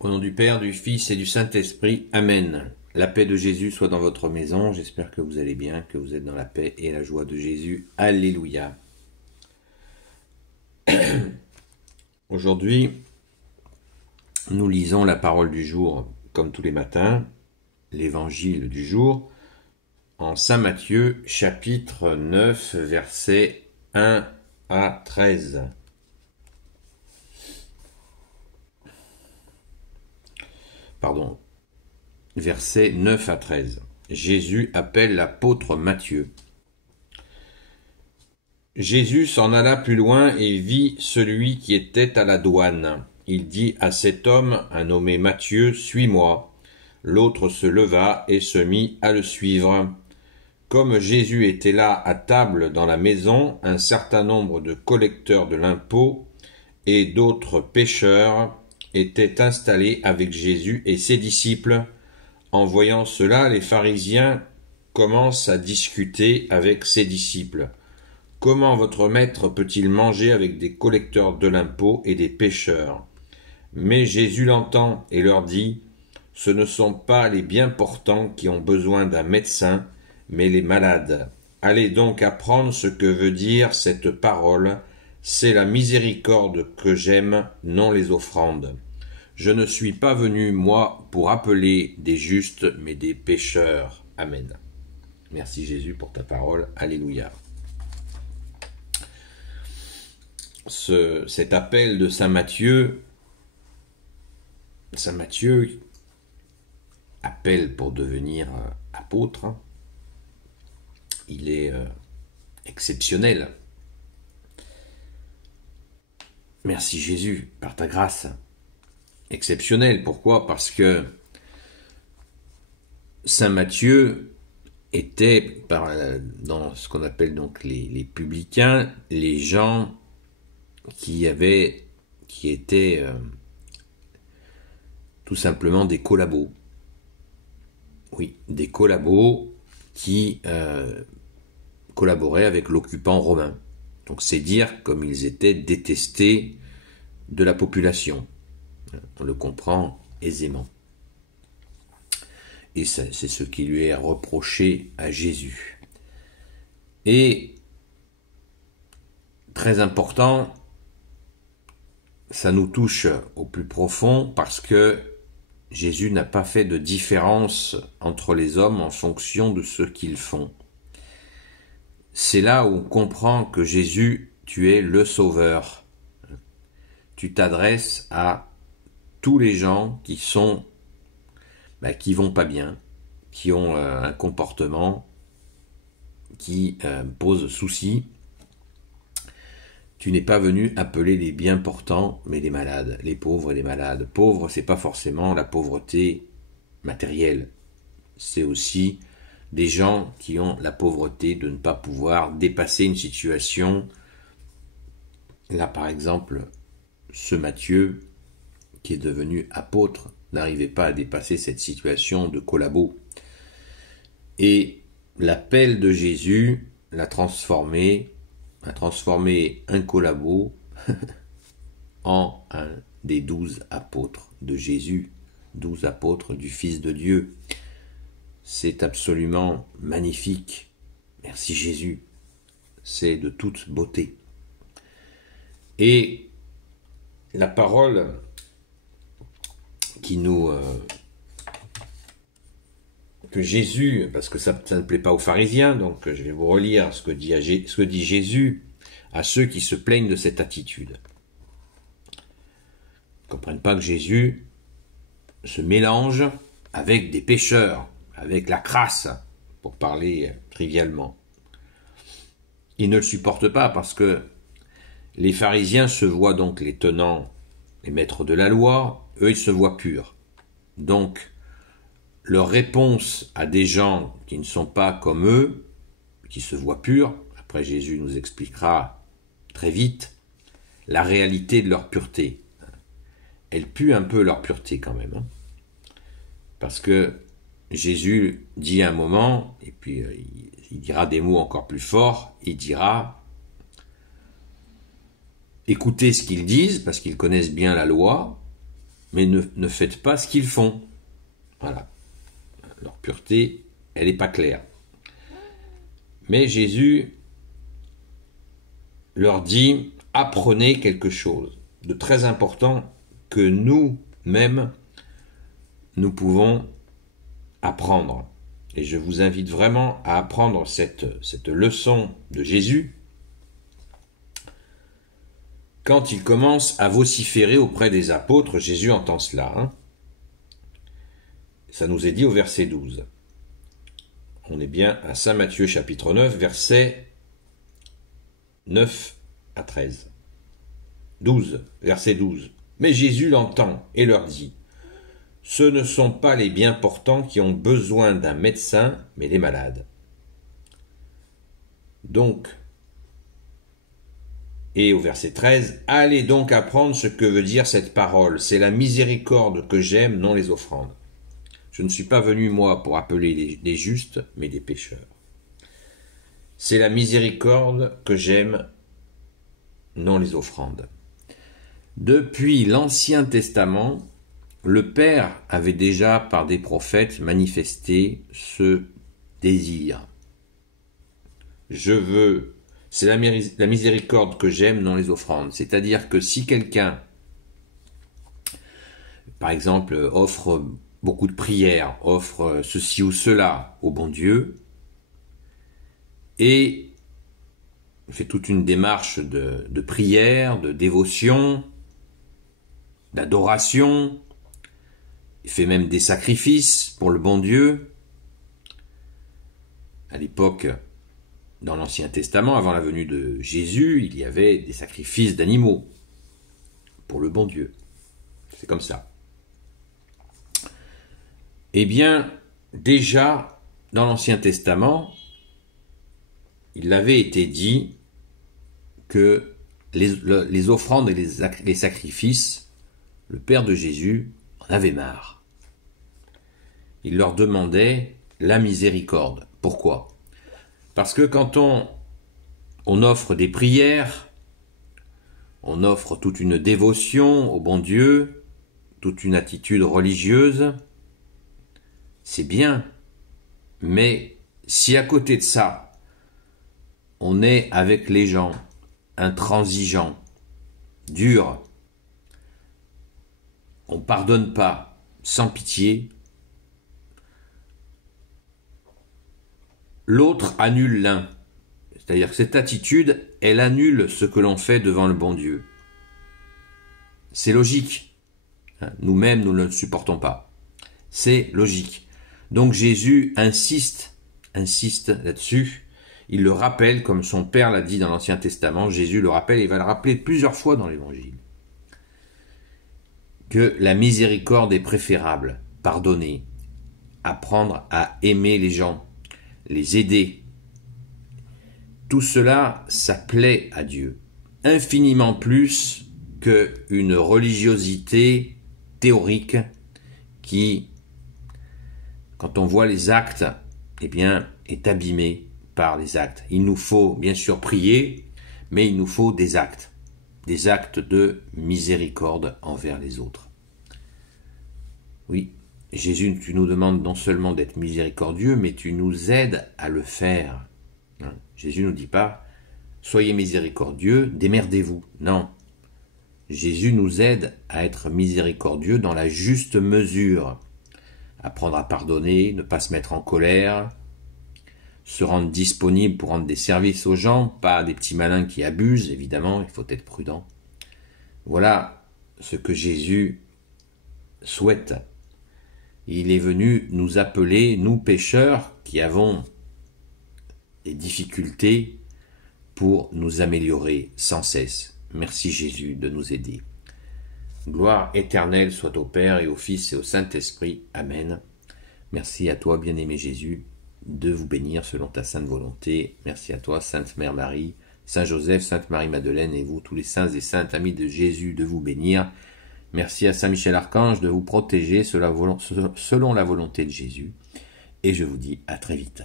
Au nom du Père, du Fils et du Saint-Esprit. Amen. La paix de Jésus soit dans votre maison. J'espère que vous allez bien, que vous êtes dans la paix et la joie de Jésus. Alléluia. Aujourd'hui, nous lisons la parole du jour, comme tous les matins, l'évangile du jour, en Saint Matthieu, chapitre 9, versets 1 à 13. Pardon, versets 9 à 13. Jésus appelle l'apôtre Matthieu. Jésus s'en alla plus loin et vit celui qui était à la douane. Il dit à cet homme, un nommé Matthieu, « Suis-moi ». L'autre se leva et se mit à le suivre. Comme Jésus était là à table dans la maison, un certain nombre de collecteurs de l'impôt et d'autres pécheurs étaient installés avec Jésus et ses disciples. En voyant cela, les pharisiens commencent à discuter avec ses disciples. « Comment votre maître peut-il manger avec des collecteurs de l'impôt et des pécheurs ?» Mais Jésus l'entend et leur dit « Ce ne sont pas les bien portants qui ont besoin d'un médecin, mais les malades. Allez donc apprendre ce que veut dire cette parole. C'est la miséricorde que j'aime, non les offrandes. Je ne suis pas venu, moi, pour appeler des justes, mais des pécheurs. Amen. » Merci Jésus pour ta parole. Alléluia. Cet appel de Saint Matthieu appelle pour devenir apôtre. Il est exceptionnel. Merci Jésus, par ta grâce. Exceptionnel, pourquoi? Parce que Saint Matthieu était, dans ce qu'on appelle donc les publicains, les gens qui étaient tout simplement des collabos. Oui, des collabos qui collaboraient avec l'occupant romain. Donc c'est dire comme ils étaient détestés de la population. On le comprend aisément. Et c'est ce qui lui est reproché à Jésus. Et très important, ça nous touche au plus profond parce que Jésus n'a pas fait de différence entre les hommes en fonction de ce qu'ils font. C'est là où on comprend que Jésus, tu es le Sauveur. Tu t'adresses à tous les gens qui vont pas bien, qui ont un comportement qui pose souci. Tu n'es pas venu appeler les bien portants, mais les malades, les pauvres et les malades. Pauvre, c'est pas forcément la pauvreté matérielle. C'est aussi des gens qui ont la pauvreté de ne pas pouvoir dépasser une situation. Là, par exemple, ce Matthieu, qui est devenu apôtre, n'arrivait pas à dépasser cette situation de collabo. Et l'appel de Jésus l'a transformé un collabo en un des 12 apôtres de Jésus, 12 apôtres du Fils de Dieu. C'est absolument magnifique. Merci Jésus. C'est de toute beauté. Et la parole que Jésus, parce que ça ne plaît pas aux pharisiens, donc je vais vous relire ce que dit Jésus à ceux qui se plaignent de cette attitude. Ils ne comprennent pas que Jésus se mélange avec des pécheurs, avec la crasse, pour parler trivialement. Ils ne le supportent pas parce que les pharisiens se voient donc les tenants, les maîtres de la loi, eux ils se voient purs. Donc, leur réponse à des gens qui ne sont pas comme eux, qui se voient purs, après Jésus nous expliquera très vite la réalité de leur pureté. Elle pue un peu leur pureté quand même. Parce que Jésus dit à un moment, et puis il dira des mots encore plus forts, il dira « Écoutez ce qu'ils disent, parce qu'ils connaissent bien la loi, mais ne faites pas ce qu'ils font. Voilà. Leur pureté, elle n'est pas claire. Mais Jésus leur dit, apprenez quelque chose de très important que nous-mêmes, nous pouvons apprendre. Et je vous invite vraiment à apprendre cette leçon de Jésus quand il commence à vociférer auprès des apôtres. Jésus entend cela. Ça nous est dit au verset 12. On est bien à Saint Matthieu chapitre 9, versets 9 à 13. 12, verset 12. Mais Jésus l'entend et leur dit, « Ce ne sont pas les bien portants qui ont besoin d'un médecin, mais les malades. » Donc, et au verset 13, « Allez donc apprendre ce que veut dire cette parole. C'est la miséricorde que j'aime, non les offrandes. Je ne suis pas venu, moi, pour appeler les justes, mais les pécheurs. C'est la miséricorde que j'aime, non les offrandes. » Depuis l'Ancien Testament, le Père avait déjà, par des prophètes, manifesté ce désir. Je veux, c'est la miséricorde que j'aime, non les offrandes. C'est-à-dire que si quelqu'un, par exemple, offre beaucoup de prières, offre ceci ou cela au bon Dieu, et fait toute une démarche de prière, de dévotion, d'adoration, il fait même des sacrifices pour le bon Dieu. À l'époque, dans l'Ancien Testament, avant la venue de Jésus, il y avait des sacrifices d'animaux pour le bon Dieu. C'est comme ça. Eh bien, déjà, dans l'Ancien Testament, il avait été dit que les offrandes et les sacrifices, le Père de Jésus en avait marre. Il leur demandait la miséricorde. Pourquoi ? Parce que quand on offre des prières, on offre toute une dévotion au bon Dieu, toute une attitude religieuse, c'est bien. Mais si à côté de ça, on est avec les gens, intransigeant, dur, on ne pardonne pas, sans pitié, l'autre annule l'un. C'est-à-dire que cette attitude, elle annule ce que l'on fait devant le bon Dieu. C'est logique. Nous-mêmes, nous ne le supportons pas. C'est logique. Donc Jésus insiste là-dessus. Il le rappelle, comme son Père l'a dit dans l'Ancien Testament. Jésus le rappelle, et il va le rappeler plusieurs fois dans l'Évangile. Que la miséricorde est préférable, pardonner, apprendre à aimer les gens, les aider. Tout cela, ça plaît à Dieu, infiniment plus qu'une religiosité théorique qui, quand on voit les actes, eh bien, est abîmée par les actes. Il nous faut bien sûr prier, mais il nous faut des actes de miséricorde envers les autres. Oui, Jésus, tu nous demandes non seulement d'être miséricordieux, mais tu nous aides à le faire. Jésus ne nous dit pas « Soyez miséricordieux, démerdez-vous ». Non. Jésus nous aide à être miséricordieux dans la juste mesure. Apprendre à pardonner, ne pas se mettre en colère, se rendre disponible pour rendre des services aux gens, pas des petits malins qui abusent, évidemment, il faut être prudent. Voilà ce que Jésus souhaite. Il est venu nous appeler, nous pécheurs, qui avons des difficultés, pour nous améliorer sans cesse. Merci Jésus de nous aider. Gloire éternelle soit au Père et au Fils et au Saint-Esprit. Amen. Merci à toi, bien-aimé Jésus, de vous bénir selon ta sainte volonté. Merci à toi, Sainte Mère Marie, Saint Joseph, Sainte Marie-Madeleine et vous, tous les saints et saintes amis de Jésus, de vous bénir. Merci à Saint Michel-Archange de vous protéger selon la volonté de Jésus. Et je vous dis à très vite.